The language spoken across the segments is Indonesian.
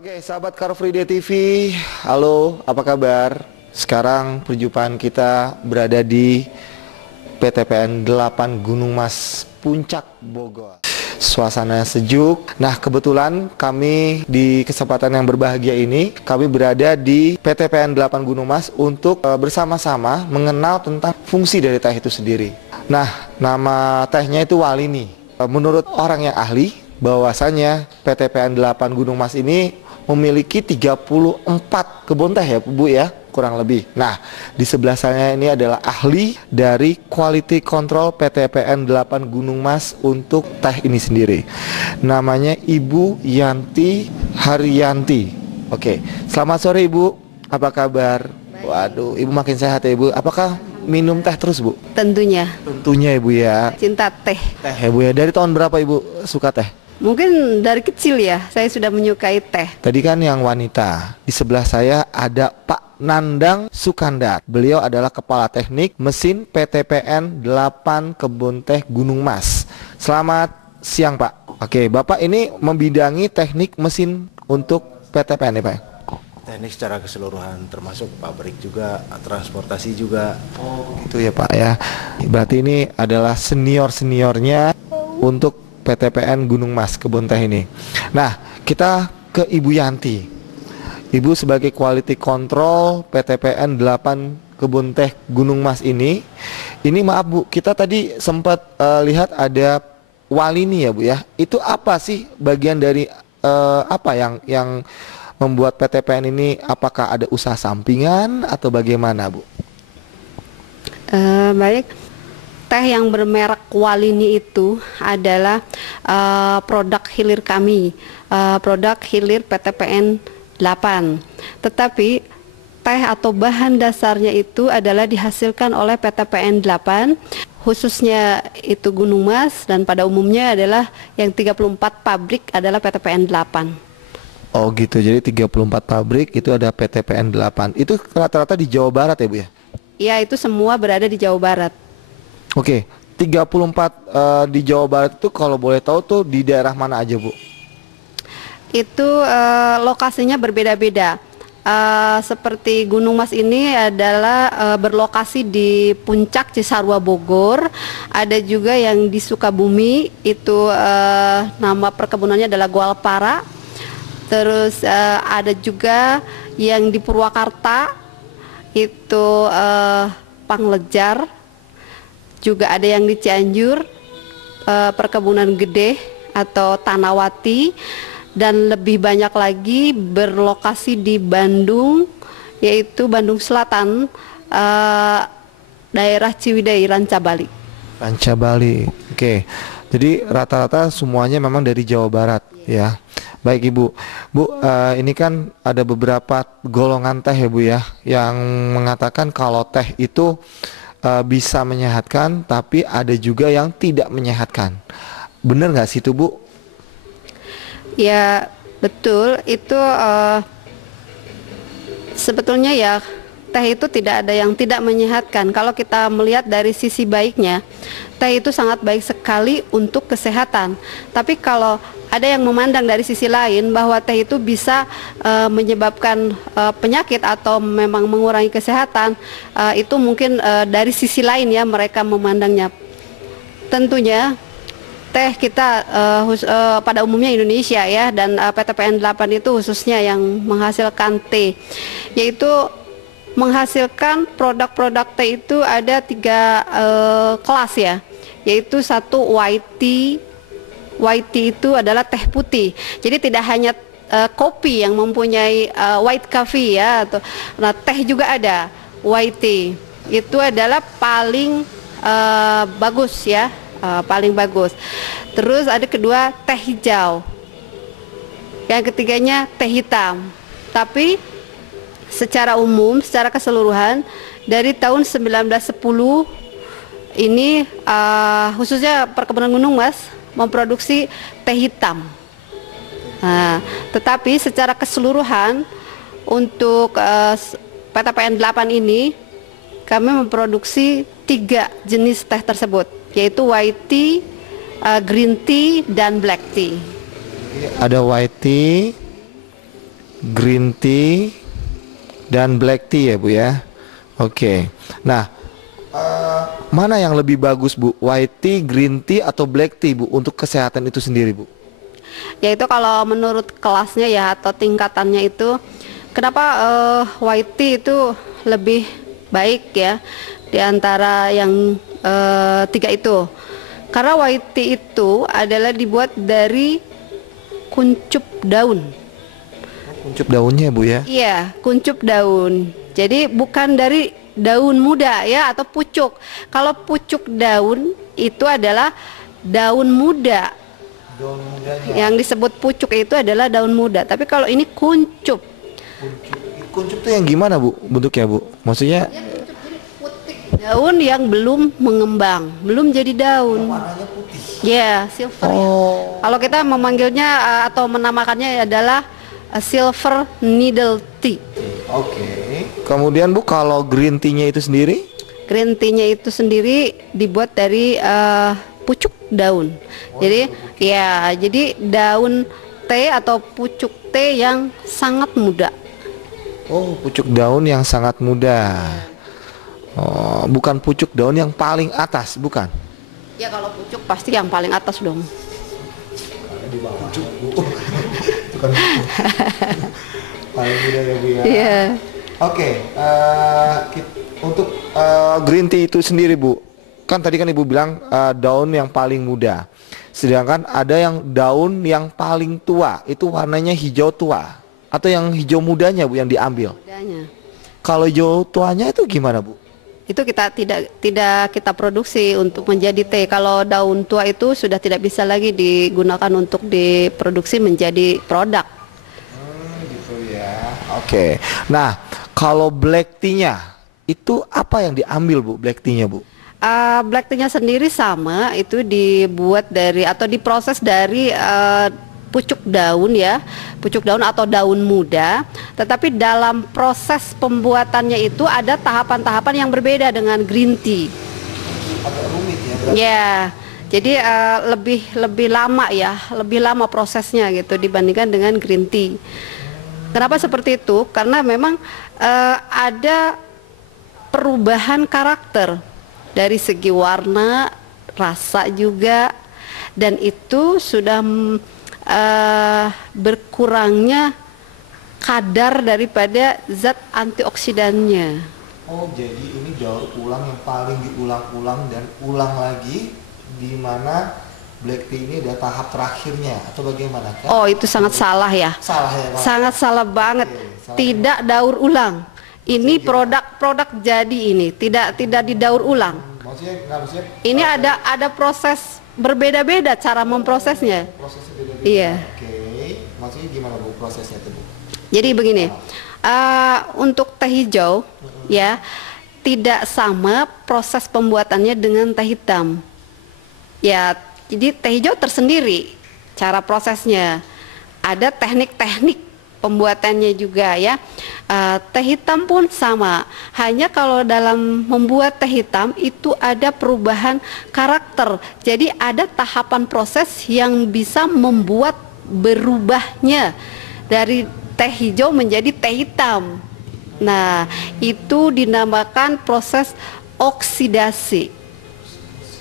Oke, sahabat Car Free Day TV, halo, apa kabar? Sekarang perjumpaan kita berada di PTPN 8 Gunung Mas, Puncak Bogor. Suasana sejuk. Nah, kebetulan kami di kesempatan yang berbahagia ini, kami berada di PTPN 8 Gunung Mas untuk bersama-sama mengenal tentang fungsi dari teh itu sendiri. Nah, nama tehnya itu Walini. Menurut orang yang ahli, bahwasanya PTPN 8 Gunung Mas ini memiliki 34 kebun teh ya Bu ya, kurang lebih. Nah, di sebelah saya ini adalah ahli dari Quality Control PTPN 8 Gunung Mas untuk teh ini sendiri. Namanya Ibu Yanti Haryanti. Oke, selamat sore Ibu, apa kabar? Baik. Waduh, Ibu makin sehat ya Ibu. Apakah minum teh terus Bu? Tentunya. Tentunya Ibu ya. Cinta teh. Teh ya Bu ya. Dari tahun berapa Ibu suka teh? Mungkin dari kecil ya, saya sudah menyukai teh. Tadi kan yang wanita. Di sebelah saya ada Pak Nandang Sukandar. Beliau adalah Kepala Teknik Mesin PTPN 8 Kebun Teh Gunung Mas. Selamat siang Pak. Oke, Bapak ini membidangi teknik mesin untuk PTPN ya Pak? Teknik secara keseluruhan, termasuk pabrik juga, transportasi juga. Oh gitu ya Pak ya. Berarti ini adalah senior-seniornya untuk PTPN Gunung Mas Kebun Teh ini. Nah, kita ke Ibu Yanti. Ibu sebagai Quality Control PTPN 8 Kebun Teh Gunung Mas ini maaf Bu, kita tadi sempat lihat ada Walini ya Bu ya. Itu apa sih bagian dari apa yang membuat PTPN ini, apakah ada usaha sampingan atau bagaimana Bu? Baik. Teh yang bermerek Walini itu adalah produk hilir kami, produk hilir PTPN 8. Tetapi teh atau bahan dasarnya itu adalah dihasilkan oleh PTPN 8, khususnya itu Gunung Mas, dan pada umumnya adalah yang 34 pabrik adalah PTPN 8. Oh gitu, jadi 34 pabrik itu ada PTPN 8. Itu rata-rata di Jawa Barat ya Bu ya? Ya, itu semua berada di Jawa Barat. Oke, 34 di Jawa Barat itu kalau boleh tahu tuh di daerah mana aja Bu? Itu lokasinya berbeda-beda. Seperti Gunung Mas ini adalah berlokasi di Puncak Cisarua Bogor. Ada juga yang di Sukabumi, itu nama perkebunannya adalah Gualpara. Terus ada juga yang di Purwakarta, itu Panglejar. Juga ada yang di Cianjur, perkebunan gede atau Tanawati, dan lebih banyak lagi berlokasi di Bandung, yaitu Bandung Selatan, daerah Ciwidey, Rancabali. Rancabali. Oke. Jadi rata-rata semuanya memang dari Jawa Barat ya. Baik Ibu. Bu, ini kan ada beberapa golongan teh ya Bu ya, yang mengatakan kalau teh itu bisa menyehatkan, tapi ada juga yang tidak menyehatkan. Bener nggak sih itu Bu? Ya betul, itu sebetulnya ya teh itu tidak ada yang tidak menyehatkan. Kalau kita melihat dari sisi baiknya, teh itu sangat baik sekali untuk kesehatan. Tapi kalau ada yang memandang dari sisi lain bahwa teh itu bisa menyebabkan penyakit atau memang mengurangi kesehatan, itu mungkin dari sisi lain ya mereka memandangnya. Tentunya teh kita pada umumnya Indonesia ya, dan PTPN 8 itu khususnya yang menghasilkan teh, yaitu menghasilkan produk-produk teh itu ada 3 kelas ya, yaitu satu white tea. White tea itu adalah teh putih. Jadi tidak hanya kopi yang mempunyai white coffee ya, atau nah teh juga ada white tea. Itu adalah paling bagus ya, paling bagus. Terus ada kedua teh hijau. Yang ketiganya teh hitam. Tapi secara umum, secara keseluruhan dari tahun 1910 ini khususnya perkebunan Gunung Mas memproduksi teh hitam. Nah, tetapi secara keseluruhan untuk PTPN 8 ini kami memproduksi 3 jenis teh tersebut, yaitu white tea, green tea, dan black tea. Ada white tea, green tea dan black tea ya Bu ya. Oke. Nah, mana yang lebih bagus Bu? White tea, green tea atau black tea Bu untuk kesehatan itu sendiri Bu? Yaitu kalau menurut kelasnya ya atau tingkatannya itu, kenapa white tea itu lebih baik ya di antara yang tiga itu? Karena white tea itu adalah dibuat dari kuncup daun. Kuncup daunnya Bu ya? Iya, kuncup daun. Jadi bukan dari daun muda ya atau pucuk. Kalau pucuk daun itu adalah daun muda. Daun mudanya. Yang disebut pucuk itu adalah daun muda. Tapi kalau ini kuncup. Kuncup tuh yang gimana Bu bentuknya Bu? Maksudnya Daun yang belum mengembang, belum jadi daun. warnanya putih. Ya, silver. Kalau kita memanggilnya atau menamakannya adalah silver needle tea. Oke. Kemudian Bu, kalau green tea-nya itu sendiri? Green tea-nya itu sendiri dibuat dari pucuk daun. Jadi ya, jadi daun teh atau pucuk teh yang sangat muda. Oh, pucuk daun yang sangat muda. Oh, bukan pucuk daun yang paling atas, bukan? Ya kalau pucuk pasti yang paling atas dong. Di bawah. Bukan paling muda ya Bu ya. Iya. Oke, untuk green tea itu sendiri Bu, kan tadi kan Ibu bilang daun yang paling muda. Sedangkan ada yang daun yang paling tua, itu warnanya hijau tua. Atau yang hijau mudanya Bu yang diambil. Mudanya. Kalau hijau tuanya itu gimana Bu? Itu kita tidak kita produksi untuk menjadi teh. Kalau daun tua itu sudah tidak bisa lagi digunakan untuk diproduksi menjadi produk. Gitu ya. Oke. Nah, kalau black tea-nya itu apa yang diambil Bu, black tea-nya Bu? Black tea-nya sendiri sama, itu dibuat dari atau diproses dari pucuk daun ya, pucuk daun atau daun muda. Tetapi dalam proses pembuatannya itu ada tahapan-tahapan yang berbeda dengan green tea. Agak rumit ya. Ya, jadi lebih lama ya, lebih lama prosesnya gitu dibandingkan dengan green tea. Kenapa seperti itu? Karena memang ada perubahan karakter dari segi warna, rasa juga, dan itu sudah berkurangnya kadar daripada zat antioksidannya. Oh, jadi ini daur ulang yang paling diulang-ulang dan ulang lagi, di mana black tea ini ada tahap terakhirnya atau bagaimana kan? Oh, itu sangat salah ya. Salah ya Pak? Sangat salah banget. Salah. Tidak daur ulang. Ini produk jadi ini tidak didaur ulang. Maksudnya Ini ada proses berbeda-beda cara memprosesnya. prosesnya beda-beda. Iya. Oke. Maksudnya gimana Bu prosesnya tuh Bu? Jadi begini, untuk teh hijau ya tidak sama proses pembuatannya dengan teh hitam. Ya, jadi teh hijau tersendiri cara prosesnya. Ada teknik-teknik pembuatannya juga ya. Teh hitam pun sama. Hanya kalau dalam membuat teh hitam itu ada perubahan karakter. Jadi ada tahapan proses yang bisa membuat berubahnya dari teh hijau menjadi teh hitam. Nah, itu dinamakan proses oksidasi.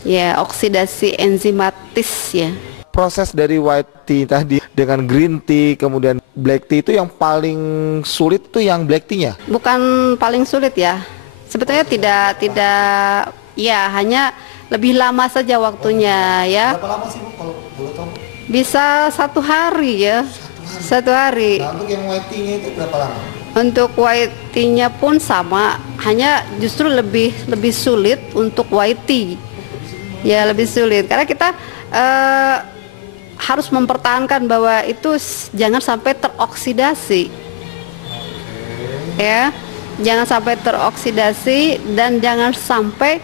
Ya, oksidasi enzimatis ya. Proses dari white tea tadi dengan green tea kemudian black tea itu yang paling sulit tuh yang black tea-nya? Bukan paling sulit ya. Sebetulnya tidak ya, hanya lebih lama saja waktunya ya. Berapa lama sih Bu kalau boleh tahu? Bisa 1 hari ya. 1 hari. Nah, untuk yang white tea-nya itu berapa lama? Untuk white tea-nya pun sama, hanya justru lebih sulit untuk white tea. Ya, lebih sulit karena kita harus mempertahankan bahwa itu jangan sampai teroksidasi. Ya, jangan sampai teroksidasi dan jangan sampai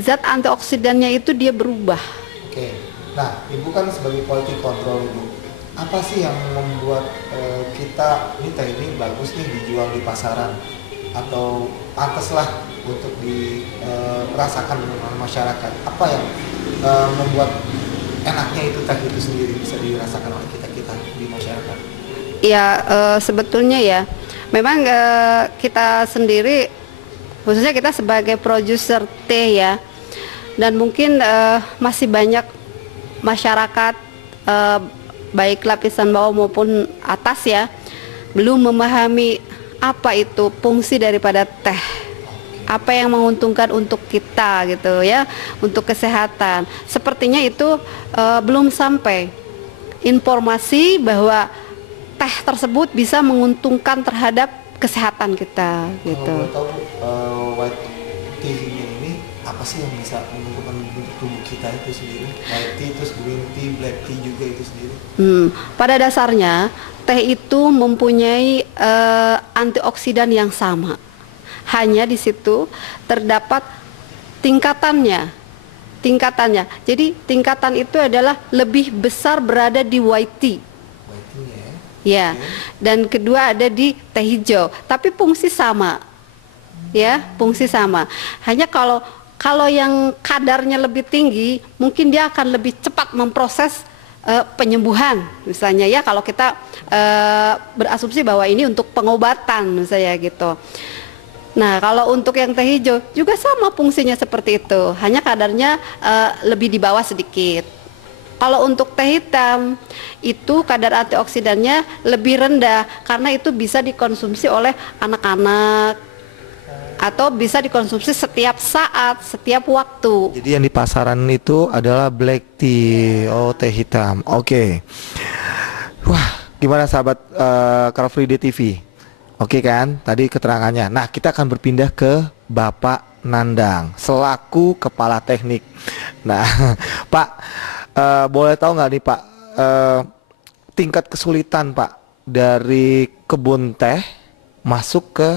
zat antioksidannya itu dia berubah. Oke. Nah, Ibu kan sebagai quality control Ibu, apa sih yang membuat kita ini teh ini bagus nih dijual di pasaran atau pantaslah untuk dirasakan oleh masyarakat? Apa yang membuat enaknya itu teh itu sendiri bisa dirasakan oleh kita di masyarakat? Ya, sebetulnya ya, memang kita sendiri, khususnya kita sebagai produser teh ya, dan mungkin masih banyak masyarakat baik lapisan bawah maupun atas ya, belum memahami apa itu fungsi daripada teh, apa yang menguntungkan untuk kita gitu ya, untuk kesehatan. Sepertinya itu belum sampai informasi bahwa teh tersebut bisa menguntungkan terhadap kesehatan kita gitu. Kalau boleh tahu white tea ini apa sih yang bisa menguntungkan untuk tubuh kita itu sendiri? White tea, terus green tea, black tea juga itu sendiri? Pada dasarnya teh itu mempunyai antioksidan yang sama. Hanya di situ terdapat tingkatannya. Jadi tingkatan itu adalah lebih besar berada di white tea. Ya, dan kedua ada di teh hijau, tapi fungsi sama, ya, fungsi sama. Hanya kalau yang kadarnya lebih tinggi, mungkin dia akan lebih cepat memproses penyembuhan, misalnya ya. Kalau kita berasumsi bahwa ini untuk pengobatan, misalnya gitu. Nah, kalau untuk yang teh hijau juga sama fungsinya seperti itu, hanya kadarnya lebih di bawah sedikit. Kalau untuk teh hitam itu kadar antioksidannya lebih rendah karena itu bisa dikonsumsi oleh anak-anak atau bisa dikonsumsi setiap saat, setiap waktu. Jadi yang di pasaran itu adalah black tea, teh hitam. Oke. Wah, gimana sahabat Car Free Day TV? Oke kan, tadi keterangannya. Nah, kita akan berpindah ke Bapak Nandang selaku kepala teknik. Nah, Pak, boleh tahu nggak nih Pak, tingkat kesulitan Pak dari kebun teh masuk ke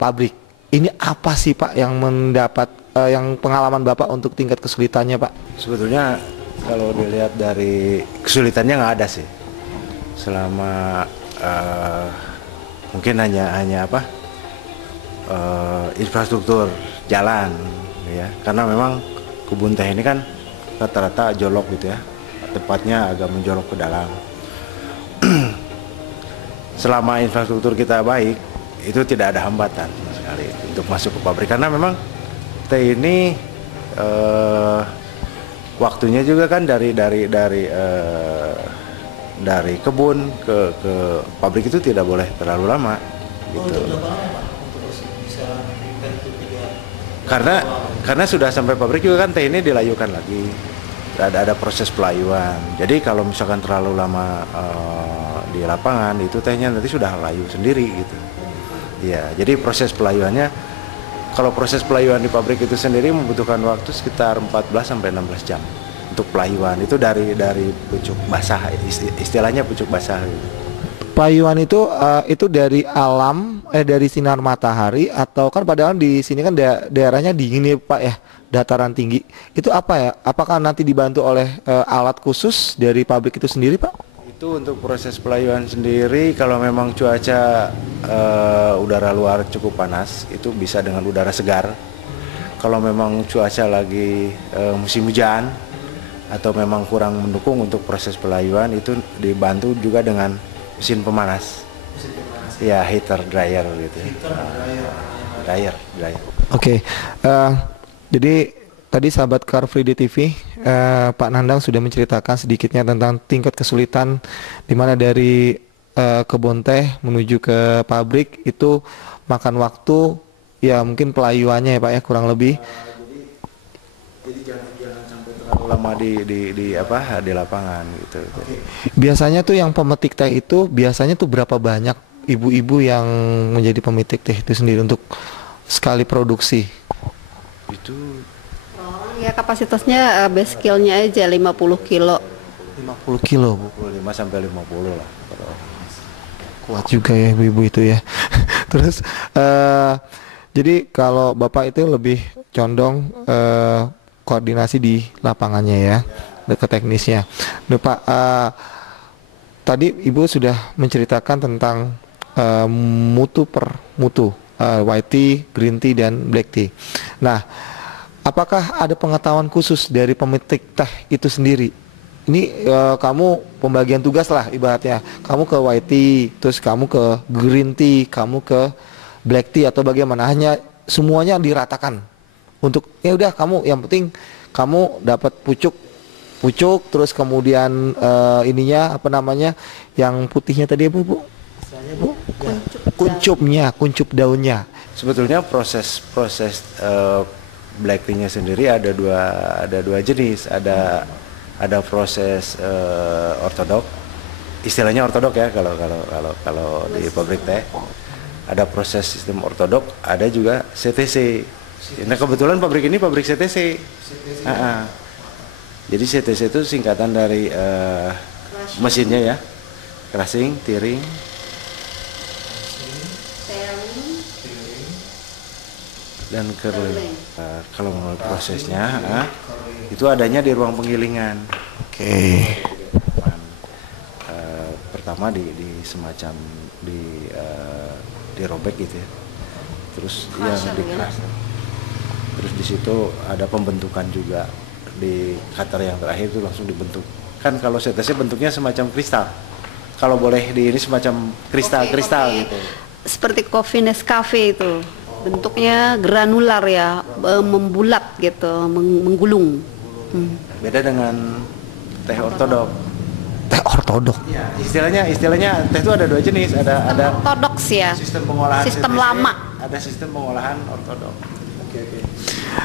pabrik ini apa sih Pak yang mendapat yang pengalaman Bapak untuk tingkat kesulitannya Pak? Sebetulnya kalau dilihat dari kesulitannya nggak ada sih, selama mungkin hanya apa infrastruktur jalan ya, karena memang kebun teh ini kan rata-rata jolok gitu ya, tepatnya agak menjolok ke dalam. Selama infrastruktur kita baik, itu tidak ada hambatan sama sekali untuk masuk ke pabrik, karena memang teh ini waktunya juga kan dari kebun ke pabrik itu tidak boleh terlalu lama gitu. Karena sudah sampai pabrik juga kan teh ini dilayukan lagi, ada proses pelayuan. Jadi kalau misalkan terlalu lama di lapangan itu tehnya nanti sudah layu sendiri gitu. Ya, jadi proses pelayuannya, kalau proses pelayuan di pabrik itu sendiri membutuhkan waktu sekitar 14 sampai 16 jam untuk pelayuan. Itu dari pucuk basah, istilahnya pucuk basah gitu. Pelayuan itu dari alam, dari sinar matahari, atau kan padahal di sini kan daerahnya dingin ya Pak ya, dataran tinggi. Itu apa ya? Apakah nanti dibantu oleh alat khusus dari pabrik itu sendiri Pak? Itu untuk proses pelayuan sendiri, kalau memang cuaca udara luar cukup panas, itu bisa dengan udara segar. Kalau memang cuaca lagi musim hujan atau memang kurang mendukung untuk proses pelayuan, itu dibantu juga dengan mesin pemanas. Ya, heater dryer gitu. Dryer. Oke. Jadi tadi sahabat Car Free Day TV, Pak Nandang sudah menceritakan sedikitnya tentang tingkat kesulitan di mana dari kebun teh menuju ke pabrik itu makan waktu ya, mungkin pelayuannya ya Pak ya kurang lebih. Jadi jangan sampai terlalu lama di lapangan gitu. Biasanya tuh yang pemetik teh itu biasanya tuh berapa banyak ibu-ibu yang menjadi pemetik teh itu sendiri untuk sekali produksi? Itu Ya kapasitasnya base skillnya aja 50 kilo. 50 kilo Bu. 5 sampai 50 lah. Kuat juga ya ibu-ibu itu ya. Terus jadi kalau Bapak itu lebih condong koordinasi di lapangannya ya, ke teknisnya. Nah, Pak, tadi Ibu sudah menceritakan tentang mutu per mutu, white tea, green tea, dan black tea. Nah, apakah ada pengetahuan khusus dari pemetik teh itu sendiri ini kamu pembagian tugas lah ibaratnya. Kamu ke white tea, terus kamu ke green tea, kamu ke black tea atau bagaimana? Hanya semuanya diratakan. Untuk ya udah kamu yang penting kamu dapat pucuk terus kemudian ininya apa namanya yang putihnya tadi Bu? Misalnya Bu? Kuncup daunnya. Sebetulnya proses black tea-nya sendiri ada dua jenis, ada proses ortodok, istilahnya ortodok ya kalau di pabrik teh. Ada proses sistem ortodok, ada juga CTC. Nah kebetulan pabrik ini pabrik CTC. Jadi CTC itu singkatan dari mesinnya ya, crushing, tearing, dan curling. Kalau menurut prosesnya itu adanya di ruang penggilingan. Oke. Pertama di semacam dirobek gitu ya. Terus yang di crush. Terus di situ ada pembentukan juga di cutter yang terakhir itu langsung dibentuk. Kan kalau CTC bentuknya semacam kristal. Kalau boleh di ini semacam kristal gitu. Seperti kopi Nescafe itu. Bentuknya granular ya, membulat gitu, menggulung. Beda dengan teh ortodok. Teh ortodok. Ya, istilahnya teh itu ada dua jenis, ada ortodoks ya. Sistem pengolahan sistem CTC, lama. ada sistem pengolahan ortodok. Oke.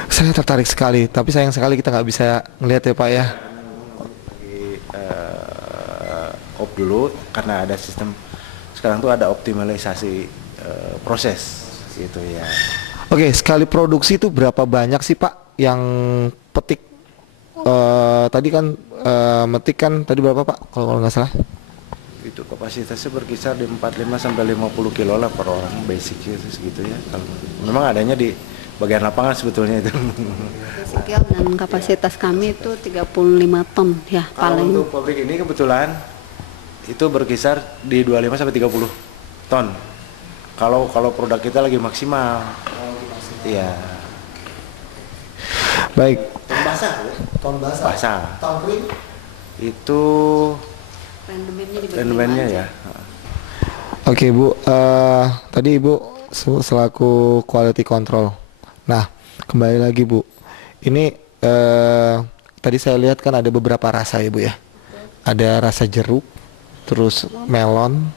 Saya tertarik sekali, tapi sayang sekali kita nggak bisa ngelihat ya Pak ya. Op dulu karena ada sistem sekarang tuh ada optimalisasi proses gitu ya. Oke, sekali produksi itu berapa banyak sih Pak yang petik? Tadi kan metik kan tadi berapa Pak kalau nggak salah? Itu kapasitasnya berkisar di 45 sampai 50 kilo lah per orang, basicnya segitu ya. Kalau memang adanya di bagian lapangan sebetulnya itu. Basic dan kapasitas kami itu 35 ton ya Kalau paling. untuk pabrik ini kebetulan itu berkisar di 25 sampai 30 ton. Kalau produk kita lagi maksimal. Iya. Baik. Ton basah ya? Ton Basah. Ton kering? Itu rendemennya ya. Oke Bu, tadi Ibu selaku quality control. Nah, kembali lagi Bu. Ini tadi saya lihat kan ada beberapa rasa ya Bu ya. Ada rasa jeruk, terus melon,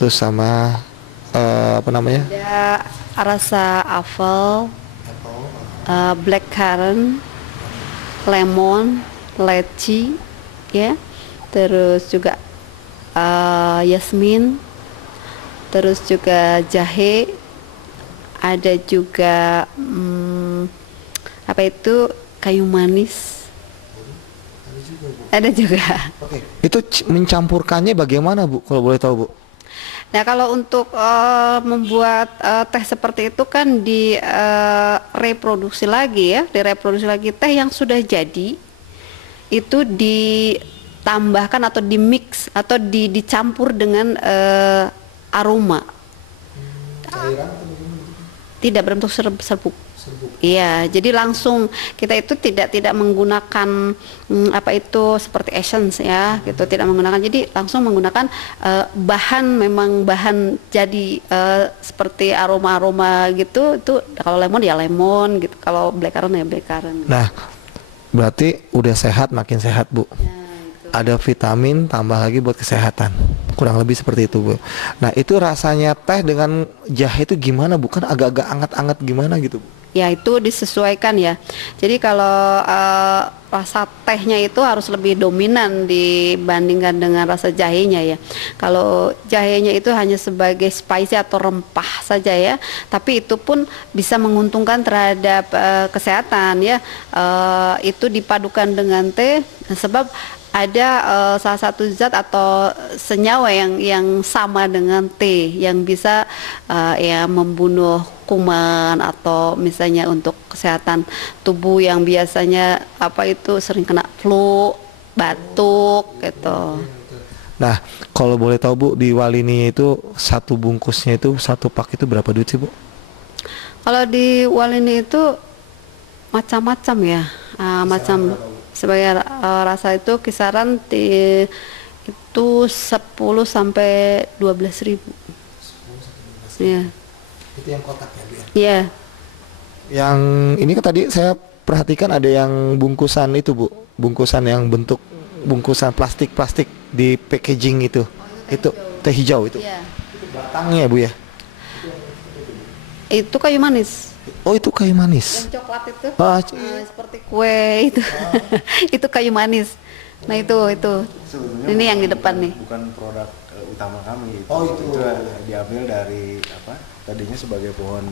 terus sama apa namanya? Ada rasa apel, blackcurrant, lemon, lychee, ya. Terus juga yasmin, terus juga jahe, ada juga apa itu kayu manis, ada juga. Oke. Itu mencampurkannya bagaimana Bu? Kalau boleh tahu Bu? Nah kalau untuk membuat teh seperti itu kan reproduksi lagi ya, direproduksi lagi teh yang sudah jadi itu ditambahkan atau dimix atau dicampur dengan aroma. Tidak berbentuk serbuk. Iya, jadi langsung kita itu tidak menggunakan apa itu seperti essence ya, gitu, tidak menggunakan. Jadi langsung menggunakan bahan jadi seperti aroma gitu. Itu kalau lemon ya lemon gitu, kalau blackcurrant ya blackcurrant. Nah, berarti udah sehat makin sehat Bu. Ada vitamin tambah lagi buat kesehatan, kurang lebih seperti itu Bu. Nah itu rasanya teh dengan jahe itu gimana Bu? Kan agak-agak anget-anget gimana gitu Bu? Ya itu disesuaikan ya. Jadi kalau rasa tehnya itu harus lebih dominan dibandingkan dengan rasa jahenya ya. Kalau jahenya itu hanya sebagai spicy atau rempah saja ya, tapi itu pun bisa menguntungkan terhadap kesehatan ya. Itu dipadukan dengan teh sebab ada salah satu zat atau senyawa yang sama dengan teh yang bisa ya membunuh kuman atau misalnya untuk kesehatan tubuh yang biasanya apa itu sering kena flu, batuk gitu. Nah, kalau boleh tahu Bu, di Walini itu satu bungkusnya itu satu pak itu berapa duit sih Bu? Kalau di Walini itu macam-macam ya, macam Sebagai rasa itu kisaran itu 10 sampai 12.000. Iya. Itu yang kotak ya, Bu ya? Iya. Yang ini kan tadi saya perhatikan ada yang bungkusan itu, Bu. Bungkusan yang bentuk bungkusan plastik di packaging itu. Itu teh hijau itu. Iya. Itu batangnya, Bu ya? Itu kayu manis. Oh, itu kayu manis. Yang coklat itu. Ah, Seperti kue itu. Itu kayu manis. Nah, itu. Sebetulnya Ini yang di depan nih. Bukan produk utama kami. Oh, itu. Diambil dari apa? Tadinya sebagai pohon,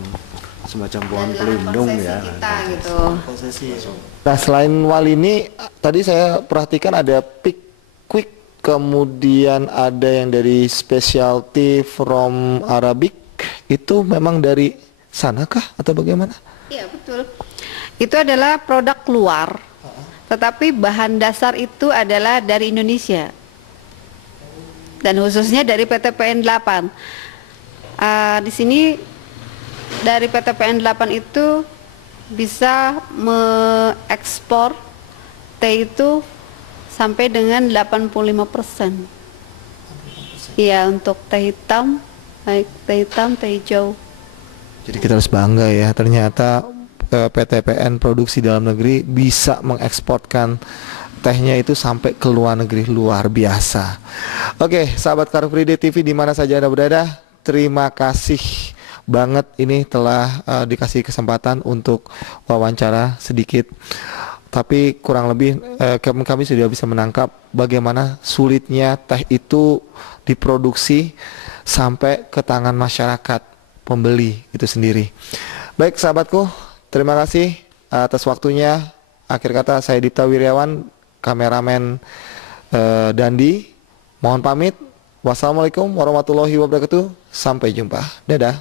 semacam pohon Dan lahan pelindung konsesi ya. kita gitu. Nah, selain wal ini tadi saya perhatikan ada pick quick, kemudian ada yang dari specialty from Arabic. Itu memang dari sana kah atau bagaimana? Iya, betul. Itu adalah produk luar. Tetapi bahan dasar itu adalah dari Indonesia. Dan khususnya dari PTPN 8. Di sini dari PTPN 8 itu bisa mengekspor teh itu sampai dengan 85%. Iya, untuk teh hitam, baik teh hitam, teh hijau. Jadi kita harus bangga ya, ternyata PTPN produksi dalam negeri bisa mengeksporkan tehnya itu sampai ke luar negeri, luar biasa. Oke, sahabat Car Free Day TV di mana saja Anda berada, terima kasih banget ini telah dikasih kesempatan untuk wawancara sedikit. Tapi kurang lebih kami sudah bisa menangkap bagaimana sulitnya teh itu diproduksi sampai ke tangan masyarakat pembeli itu sendiri. Baik sahabatku, terima kasih atas waktunya. Akhir kata saya Dipta Wiryawan, kameramen Dandi. Mohon pamit. Wassalamualaikum warahmatullahi wabarakatuh. Sampai jumpa. Dadah.